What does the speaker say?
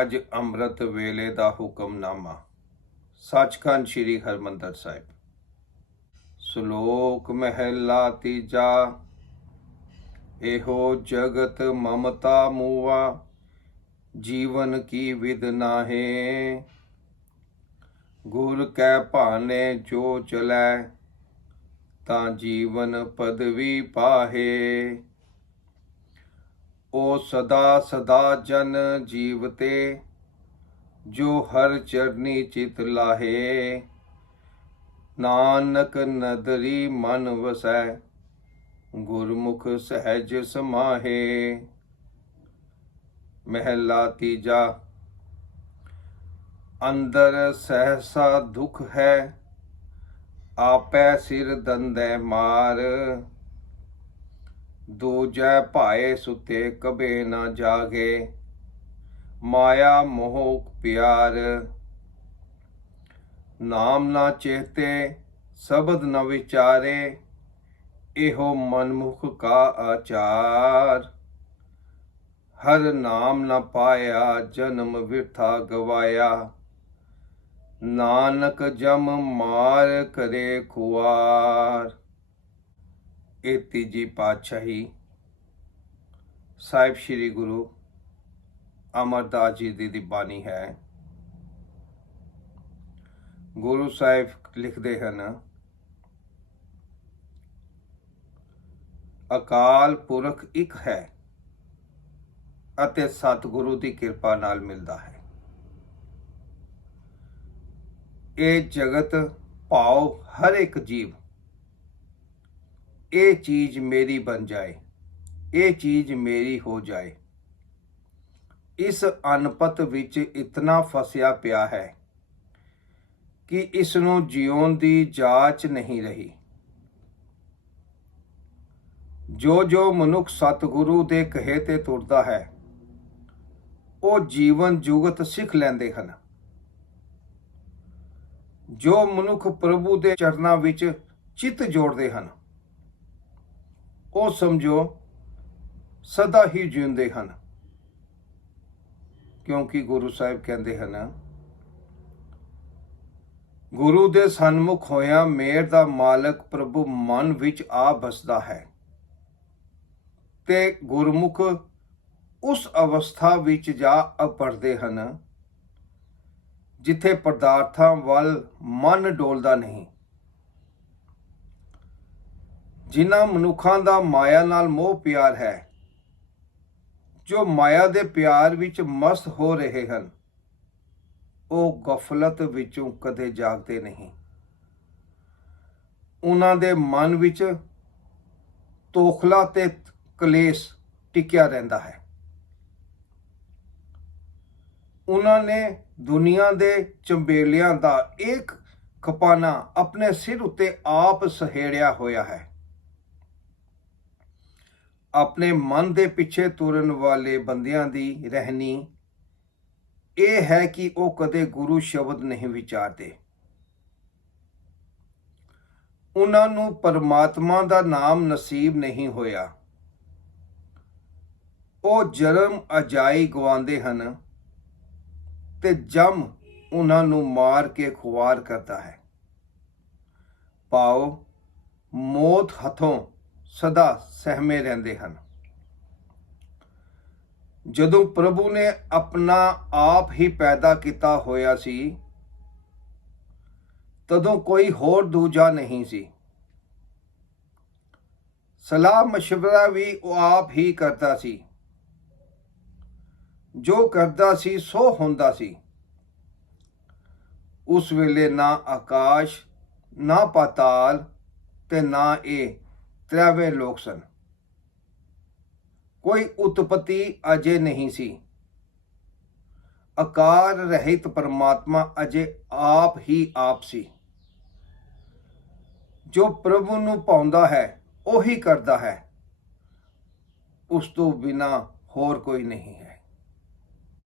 ਅੱਜ ਅੰਮ੍ਰਿਤ ਵੇਲੇ ਦਾ ਹੁਕਮਨਾਮਾ। ਸੱਚਖੰਡ ਸ੍ਰੀ ਹਰਮੰਦਰ ਸਾਹਿਬ। ਸ਼ਲੋਕ ਮਹਿਲਾ ਤੀਜਾ। ਇਹੋ ਜਗਤ ਮਮਤਾ ਮੂਆ, ਜੀਵਨ ਕੀ ਵਿਦ ਨਾਹੇ। ਗੁਰ ਕੈ ਭਾਨੇ ਜੋ ਚਲੈ, ਤਾਂ ਜੀਵਨ ਪਦਵੀ ਪਾਹੇ। ਉਹ ਸਦਾ ਸਦਾ ਜਨ ਜੀਵਤੇ, ਜੋ ਹਰ ਚਰਨੀ ਚਿਤ ਲਾਹੇ। ਨਾਨਕ ਨਦਰੀ ਮਨ ਵਸੈ, ਗੁਰਮੁਖ ਸਹਿਜ ਸਮਾਹੇ। ਮਹਿਲਾ ਤੀਜਾ, ਅੰਦਰ ਸਹਸਾ ਦੁਖ ਹੈ, ਆਪੈ ਸਿਰ ਦੰਦੈ ਮਾਰ। ਦੂਜੈ ਭਾਏ ਸੁਤੇ ਕਬੇ ਨਾ ਜਾਗੇ, ਮਾਇਆ ਮੋਹ ਪਿਆਰ। ਨਾਮ ਨਾ ਚੇਤੇ, ਸ਼ਬਦ ਨਾ ਵਿਚਾਰੇ, ਇਹੋ ਮਨਮੁਖ ਕਾ ਆਚਾਰ। ਹਰ ਨਾਮ ਨਾ ਪਾਇਆ, ਜਨਮ ਵਿਰਥਾ ਗਵਾਇਆ। ਨਾਨਕ ਜਮ ਮਾਰ ਕਰੇ ਖੁਆਰ। ਇਹ ਤੀਜੀ ਪਾਤਸ਼ਾਹੀ ਸਾਹਿਬ ਸ੍ਰੀ ਗੁਰੂ ਅਮਰਦਾਸ ਜੀ ਦੀ ਦੀ ਬਾਣੀ ਹੈ। ਗੁਰੂ ਸਾਹਿਬ ਲਿਖਦੇ ਹਨ, ਅਕਾਲ ਪੁਰਖ ਇੱਕ ਹੈ ਅਤੇ ਸਤਿਗੁਰੂ ਦੀ ਕਿਰਪਾ ਨਾਲ ਮਿਲਦਾ ਹੈ। ਇਹ ਜਗਤ ਭਾਉ ਹਰ ਇੱਕ ਜੀਵ ਇਹ ਚੀਜ਼ ਮੇਰੀ ਬਣ ਜਾਏ, ਇਹ ਚੀਜ਼ ਮੇਰੀ ਹੋ ਜਾਏ। ਇਸ ਅਨਪਤ ਵਿੱਚ ਇਤਨਾ ਫਸਿਆ ਪਿਆ ਹੈ ਕਿ ਇਸ ਨੂੰ ਜਿਉਣ ਦੀ ਜਾਚ ਨਹੀਂ ਰਹੀ। ਜੋ ਜੋ ਮਨੁੱਖ ਸਤਿਗੁਰੂ ਦੇ ਕਹੇ ਤੇ ਤੁਰਦਾ ਹੈ, ਉਹ ਜੀਵਨ ਜੁਗਤ ਸਿੱਖ ਲੈਂਦੇ ਹਨ। ਜੋ ਮਨੁੱਖ ਪ੍ਰਭੂ ਦੇ ਚਰਨਾਂ ਵਿੱਚ ਚਿੱਤ ਜੋੜਦੇ ਹਨ ਉਹ ਸਮਝੋ ਸਦਾ ਹੀ ਜਿਉਂਦੇ ਹਨ। ਕਿਉਂਕਿ ਗੁਰੂ ਸਾਹਿਬ ਕਹਿੰਦੇ ਹਨ, ਗੁਰੂ ਦੇ ਸਨਮੁਖ ਹੋਇਆ ਮੇਰ ਦਾ ਮਾਲਕ ਪ੍ਰਭੂ ਮਨ ਵਿੱਚ ਆ ਬਸਦਾ ਹੈ ਤੇ ਗੁਰਮੁਖ ਉਸ ਅਵਸਥਾ ਵਿੱਚ ਜਾ ਅਪੜਦੇ ਹਨ ਜਿੱਥੇ ਪਦਾਰਥਾਂ ਵੱਲ ਮਨ ਡੋਲਦਾ ਨਹੀਂ। ਜਿਨ੍ਹਾਂ ਮਨੁੱਖਾਂ ਦਾ ਮਾਇਆ ਨਾਲ ਮੋਹ ਪਿਆਰ ਹੈ, ਜੋ ਮਾਇਆ ਦੇ ਪਿਆਰ ਵਿੱਚ ਮਸਤ ਹੋ ਰਹੇ ਹਨ, ਉਹ ਗਫਲਤ ਵਿੱਚੋਂ ਕਦੇ ਜਾਗਦੇ ਨਹੀਂ। ਉਹਨਾਂ ਦੇ ਮਨ ਵਿੱਚ ਤੋਖਲਾ ਤੇ ਕਲੇਸ਼ ਟਿਕਿਆ ਰਹਿੰਦਾ ਹੈ। ਉਹਨਾਂ ਨੇ ਦੁਨੀਆ ਦੇ ਚੰਬੇਲਿਆਂ ਦਾ ਇੱਕ ਖਪਾਨਾ ਆਪਣੇ ਸਿਰ ਉੱਤੇ ਆਪ ਸਹੇੜਿਆ ਹੋਇਆ ਹੈ। ਆਪਣੇ ਮਨ ਦੇ ਪਿੱਛੇ ਤੁਰਨ ਵਾਲੇ ਬੰਦਿਆਂ ਦੀ ਰਹਿਣੀ, ਇਹ ਹੈ ਕਿ ਉਹ ਕਦੇ ਗੁਰੂ ਸ਼ਬਦ ਨਹੀਂ ਵਿਚਾਰਦੇ। ਉਹਨਾਂ ਨੂੰ ਪਰਮਾਤਮਾ ਦਾ ਨਾਮ ਨਸੀਬ ਨਹੀਂ ਹੋਇਆ। ਉਹ ਜਨਮ ਅਜਾਈ ਗਵਾਉਂਦੇ ਹਨ ਤੇ ਜਮ ਉਹਨਾਂ ਨੂੰ ਮਾਰ ਕੇ ਖੁਆਰ ਕਰਦਾ ਹੈ। ਪਾਓ, ਮੌਤ ਹੱਥੋਂ ਸਦਾ ਸਹਿਮੇ ਰਹਿੰਦੇ ਹਨ ਜਦੋਂ ਪ੍ਰਭੂ ਨੇ ਆਪਣਾ ਆਪ ਹੀ ਪੈਦਾ ਕੀਤਾ ਹੋਇਆ ਸੀ ਤਦੋਂ ਕੋਈ ਹੋਰ ਦੂਜਾ ਨਹੀਂ ਸੀ ਸਲਾਹ مشورہ ਵੀ ਉਹ ਆਪ ਹੀ ਕਰਦਾ ਸੀ ਜੋ ਕਰਦਾ ਸੀ ਸੋ ਹੁੰਦਾ ਸੀ ਉਸ ਵੇਲੇ ਨਾ ਆਕਾਸ਼ ਨਾ ਪਾਤਾਲ ਤੇ ਨਾ ਇਹ ਤ੍ਰੈਵੇ ਲੋਕ ਸਨ। ਕੋਈ ਉਤਪਤੀ ਅਜੇ ਨਹੀਂ ਸੀ। ਆਕਾਰ ਰਹਿਤ ਪਰਮਾਤਮਾ ਅਜੇ ਆਪ ਹੀ ਆਪ ਸੀ। ਜੋ ਪ੍ਰਭੂ ਨੂੰ ਪਾਉਂਦਾ ਹੈ, ਉਹੀ ਕਰਦਾ ਹੈ। ਉਸ ਤੋਂ ਬਿਨਾ ਹੋਰ ਕੋਈ ਨਹੀਂ ਹੈ।